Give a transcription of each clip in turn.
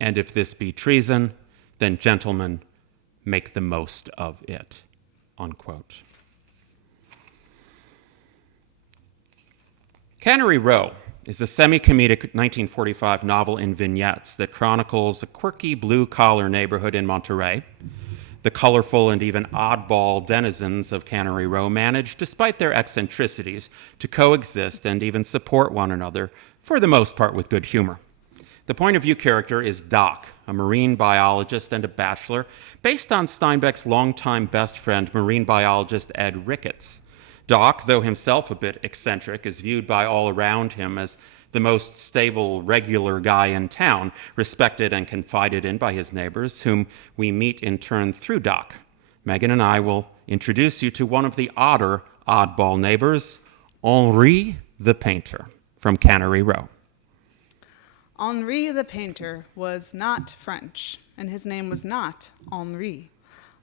And if this be treason, then gentlemen, make the most of it, unquote. Cannery Row is a semi-comedic 1945 novel in vignettes that chronicles a quirky blue-collar neighborhood in Monterey. The colorful and even oddball denizens of Cannery Row manage, despite their eccentricities, to coexist and even support one another, for the most part with good humor. The point of view character is Doc, a marine biologist and a bachelor, based on Steinbeck's longtime best friend, marine biologist Ed Ricketts. Doc, though himself a bit eccentric, is viewed by all around him as the most stable, regular guy in town, respected and confided in by his neighbors, whom we meet in turn through Doc. Megan and I will introduce you to one of the odder oddball neighbors, Henri the Painter, from Cannery Row. Henri the Painter was not French, and his name was not Henri.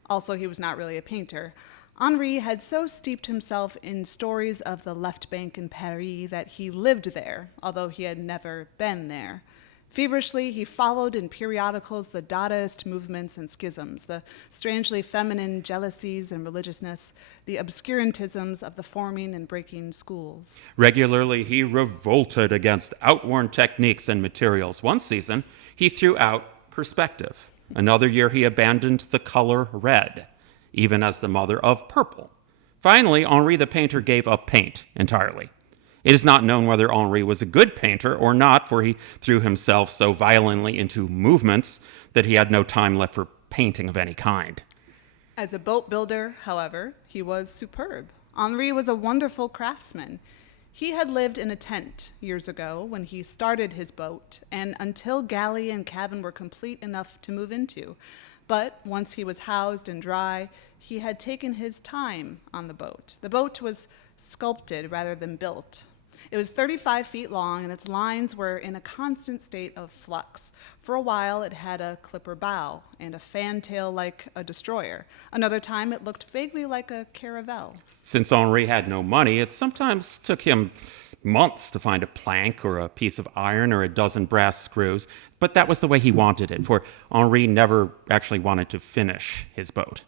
Also, he was not really a painter. Henri had so steeped himself in stories of the left bank in Paris that he lived there, although he had never been there. Feverishly, he followed in periodicals the Dadaist movements and schisms, the strangely feminine jealousies and religiousness, the obscurantisms of the forming and breaking schools. Regularly, he revolted against outworn techniques and materials. One season, he threw out perspective. Another year, he abandoned the color red, even as the mother of purple. Finally, Henri the Painter gave up paint entirely. It is not known whether Henri was a good painter or not, for he threw himself so violently into movements that he had no time left for painting of any kind. As a boat builder, however, he was superb. Henri was a wonderful craftsman. He had lived in a tent years ago when he started his boat, and until galley and cabin were complete enough to move into. But once he was housed and dry, he had taken his time on the boat. The boat was sculpted rather than built. It was 35 feet long, and its lines were in a constant state of flux. For a while, it had a clipper bow and a fantail like a destroyer. Another time, it looked vaguely like a caravel. Since Henri had no money, it sometimes took him months to find a plank or a piece of iron or a dozen brass screws, but that was the way he wanted it, for Henri never actually wanted to finish his boat.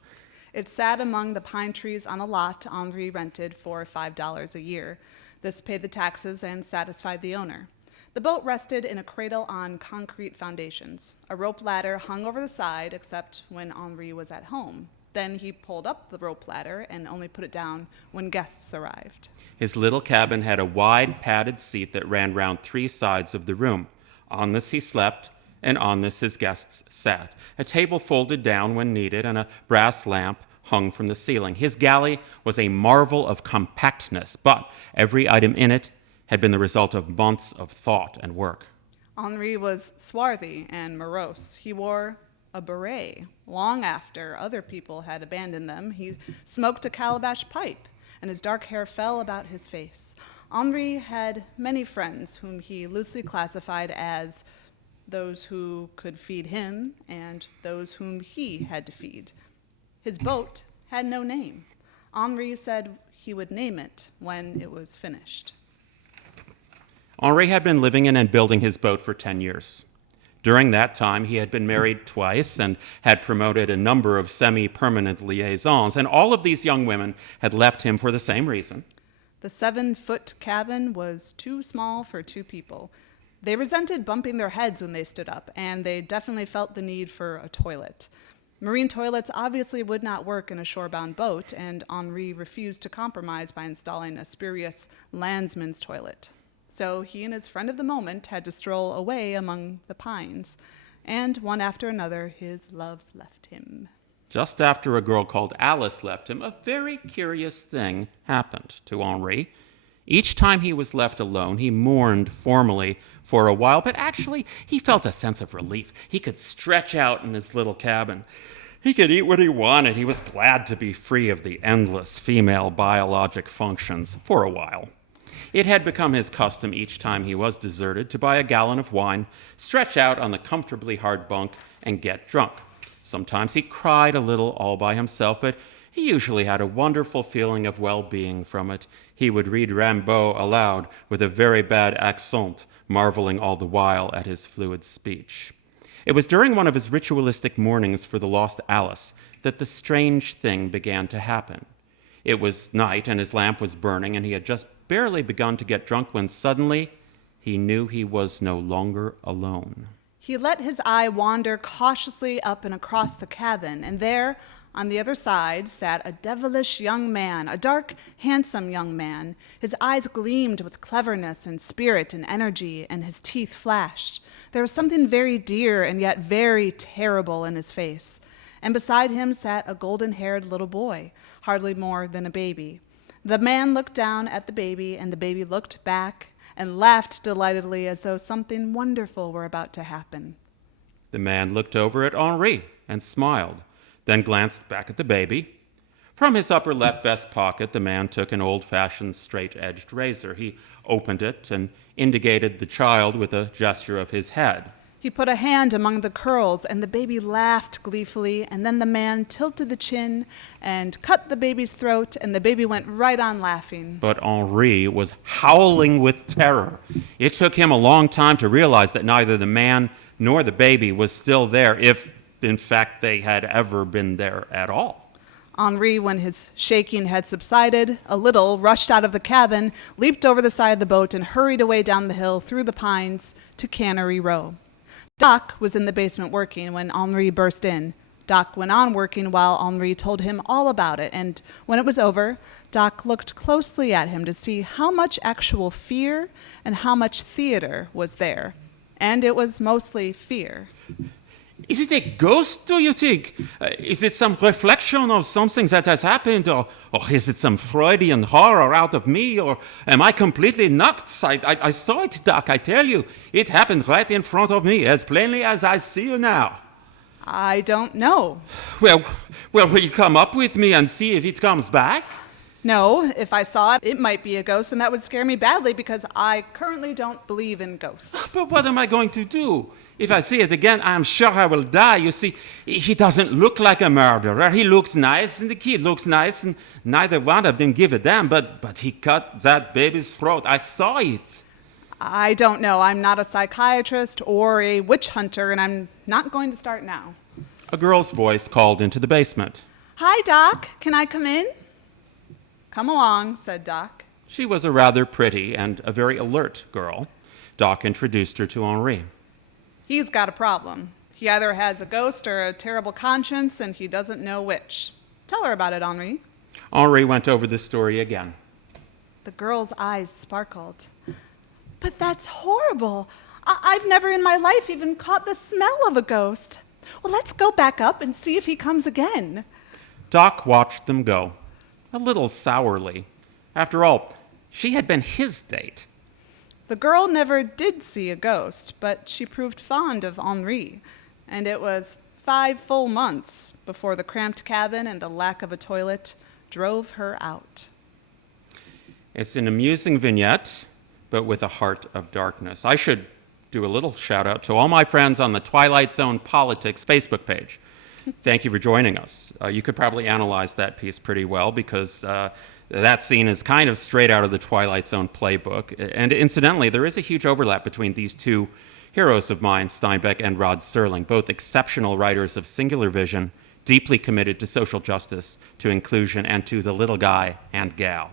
It sat among the pine trees on a lot Henri rented for $5 a year. This paid the taxes and satisfied the owner. The boat rested in a cradle on concrete foundations. A rope ladder hung over the side, except when Henri was at home. Then he pulled up the rope ladder and only put it down when guests arrived. His little cabin had a wide padded seat that ran round three sides of the room. On this he slept, and on this his guests sat. A table folded down when needed, and a brass lamp hung from the ceiling. His galley was a marvel of compactness, but every item in it had been the result of months of thought and work. Henri was swarthy and morose. He wore a beret long after other people had abandoned them. He smoked a calabash pipe, and his dark hair fell about his face. Henri had many friends whom he loosely classified as those who could feed him and those whom he had to feed. His boat had no name. Henri said he would name it when it was finished. Henri had been living in and building his boat for 10 years. During that time, he had been married twice and had promoted a number of semi-permanent liaisons, and all of these young women had left him for the same reason. The 7-foot cabin was too small for 2 people. They resented bumping their heads when they stood up, and they definitely felt the need for a toilet. Marine toilets obviously would not work in a shorebound boat, and Henri refused to compromise by installing a spurious landsman's toilet. So he and his friend of the moment had to stroll away among the pines, and one after another his loves left him. Just after a girl called Alice left him, a very curious thing happened to Henri. Each time he was left alone, he mourned formally for a while, but actually he felt a sense of relief. He could stretch out in his little cabin. He could eat what he wanted. He was glad to be free of the endless female biologic functions for a while. It had become his custom each time he was deserted to buy a gallon of wine, stretch out on the comfortably hard bunk, and get drunk. Sometimes he cried a little all by himself, but he usually had a wonderful feeling of well-being from it. He would read Rimbaud aloud with a very bad accent, marveling all the while at his fluid speech. It was during one of his ritualistic mournings for the lost Alice that the strange thing began to happen. It was night, and his lamp was burning, and he had just barely begun to get drunk when suddenly he knew he was no longer alone. He let his eye wander cautiously up and across the cabin, and there, on the other side, sat a devilish young man, a dark, handsome young man. His eyes gleamed with cleverness and spirit and energy, and his teeth flashed. There was something very dear and yet very terrible in his face. And beside him sat a golden-haired little boy, hardly more than a baby. The man looked down at the baby, and the baby looked back and laughed delightedly as though something wonderful were about to happen. The man looked over at Henri and smiled, then glanced back at the baby. From his upper left vest pocket, the man took an old-fashioned straight-edged razor. He opened it and indicated the child with a gesture of his head. He put a hand among the curls, and the baby laughed gleefully, and then the man tilted the chin and cut the baby's throat, and the baby went right on laughing. But Henri was howling with terror. It took him a long time to realize that neither the man nor the baby was still there, if, in fact, they had ever been there at all. Henri, when his shaking had subsided a little, rushed out of the cabin, leaped over the side of the boat, and hurried away down the hill through the pines to Cannery Row. Doc was in the basement working when Henri burst in. Doc went on working while Henri told him all about it, and when it was over, Doc looked closely at him to see how much actual fear and how much theater was there. And it was mostly fear. Is it a ghost, do you think? Is it some reflection of something that has happened? Or is it some Freudian horror out of me? Or am I completely nuts? I saw it, Doc, I tell you. It happened right in front of me, as plainly as I see you now. I don't know. Well, will you come up with me and see if it comes back? No, if I saw it, it might be a ghost, and that would scare me badly because I currently don't believe in ghosts. But what am I going to do? If I see it again, I'm sure I will die. You see, he doesn't look like a murderer. He looks nice, and the kid looks nice, and neither one of them give a damn. But he cut that baby's throat. I saw it. I don't know. I'm not a psychiatrist or a witch hunter, and I'm not going to start now. A girl's voice called into the basement. Hi, Doc. Can I come in? Come along, said Doc. She was a rather pretty and a very alert girl. Doc introduced her to Henri. He's got a problem. He either has a ghost or a terrible conscience, and he doesn't know which. Tell her about it, Henri. Henri went over the story again. The girl's eyes sparkled. But that's horrible. I've never in my life even caught the smell of a ghost. Well, let's go back up and see if he comes again. Doc watched them go, a little sourly. After all, she had been his date. The girl never did see a ghost, but she proved fond of Henri, and it was 5 full months before the cramped cabin and the lack of a toilet drove her out. It's an amusing vignette, but with a heart of darkness. I should do a little shout out to all my friends on the Twilight Zone Politics Facebook page. Thank you for joining us. You could probably analyze that piece pretty well because that scene is kind of straight out of the Twilight Zone playbook. And incidentally, there is a huge overlap between these two heroes of mine, Steinbeck and Rod Serling, both exceptional writers of singular vision, deeply committed to social justice, to inclusion, and to the little guy and gal.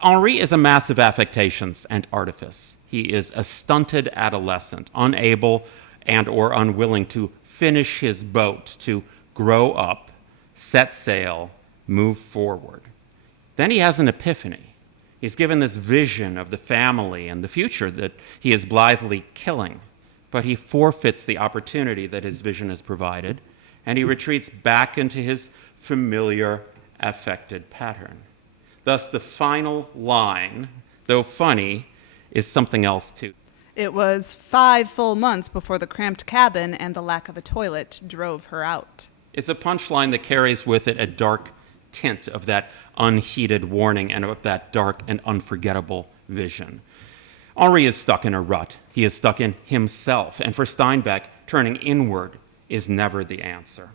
Henri is a mass of affectations and artifice. He is a stunted adolescent, unable and or unwilling to finish his boat, to grow up, set sail, move forward. Then he has an epiphany. He's given this vision of the family and the future that he is blithely killing, but he forfeits the opportunity that his vision has provided, and he retreats back into his familiar, affected pattern. Thus, the final line, though funny, is something else too. It was 5 full months before the cramped cabin and the lack of a toilet drove her out. It's a punchline that carries with it a dark tint of that unheeded warning and of that dark and unforgettable vision. Henri is stuck in a rut. He is stuck in himself, and for Steinbeck, turning inward is never the answer.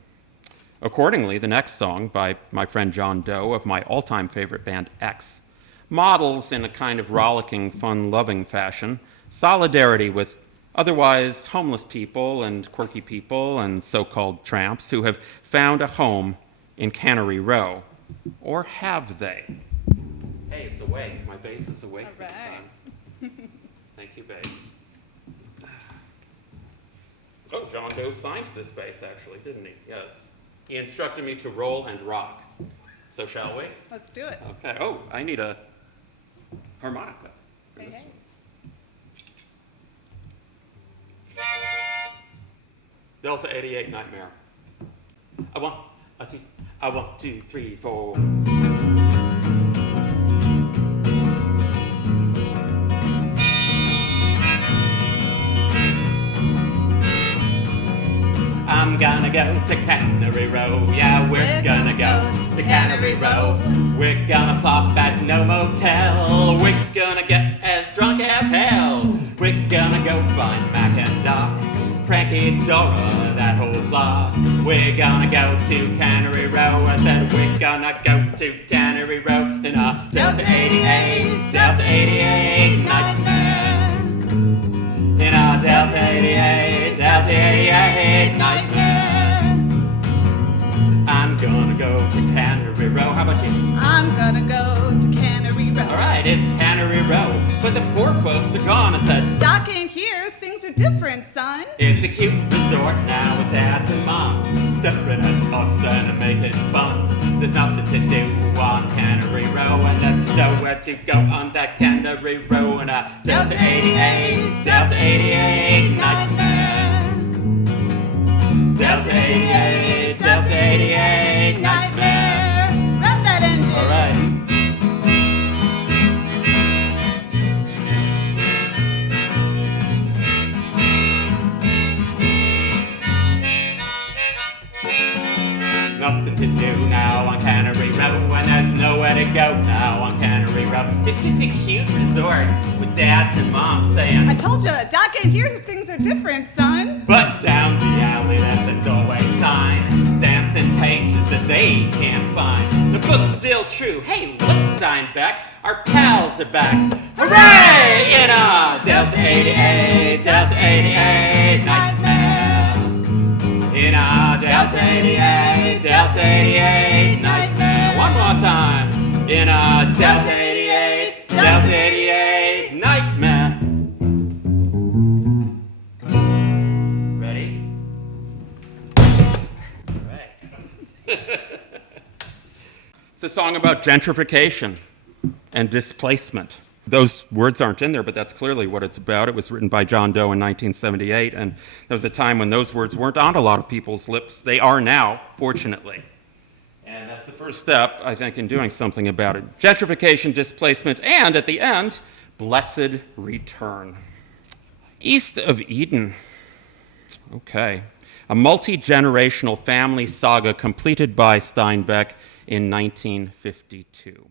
Accordingly, the next song by my friend John Doe of my all-time favorite band X models in a kind of rollicking, fun-loving fashion solidarity with Otherwise, homeless people and quirky people and so-called tramps who have found a home in Cannery Row. Or have they? Hey, it's awake. My bass is awake All this right. time. Thank you, bass. Oh, John Doe signed this bass, actually, didn't he? Yes. He instructed me to roll and rock. So shall we? Let's do it. Okay. Oh, I need a harmonica for Hey, this hey. one. Delta 88 Nightmare. I want a two, I want 2, 3, 4. I'm gonna go to Cannery Row. Yeah, we're gonna go to Cannery Row. We're gonna flop at no motel. We're gonna get as drunk as hell. We're gonna go find Mac and Doc, Frankie, Dora, that whole flock. We're gonna go to Cannery Row. I said we're gonna go to Cannery Row in a Delta 88, Delta 88 nightmare. In a Delta 88, Delta 88 nightmare. I'm gonna go to Cannery Row. How about you? I'm gonna go to Cannery Row. All right, it's Cannery Row, but the poor folks are gone. I said, Doc ain't here. Things are different, son. it's a cute resort now with dads and moms staring at us and making fun. There's nothing to do on Cannery Row, and there's nowhere to go on that Cannery Row. And a Delta 88, Delta 88 nightmare. Delta 88, Delta 88 nightmare. Rev that engine. All right. Nothing to do now on Cannery Row, and there's nowhere to go now on Cannery Row. It's just a cute resort with dads and moms saying, I told you, Doc ain't here. Things are different, son. but down the alley there's a doorway sign, dancing pages that they can't find. The book's still true. Hey, look, Steinbeck, our pals are back. Hooray! In a Delta 88, Delta 88 nightmare. In a Delta 88, Delta 88 nightmare. One more time. In a Delta 88, Delta 88 nightmare. Ready? All right. It's a song about gentrification and displacement. Those words aren't in there, but that's clearly what it's about. It was written by John Doe in 1978, and there was a time when those words weren't on a lot of people's lips. They are now, fortunately. And that's the first step, I think, in doing something about it. Gentrification, displacement, and at the end, blessed return. East of Eden. Okay. A multi-generational family saga completed by Steinbeck in 1952.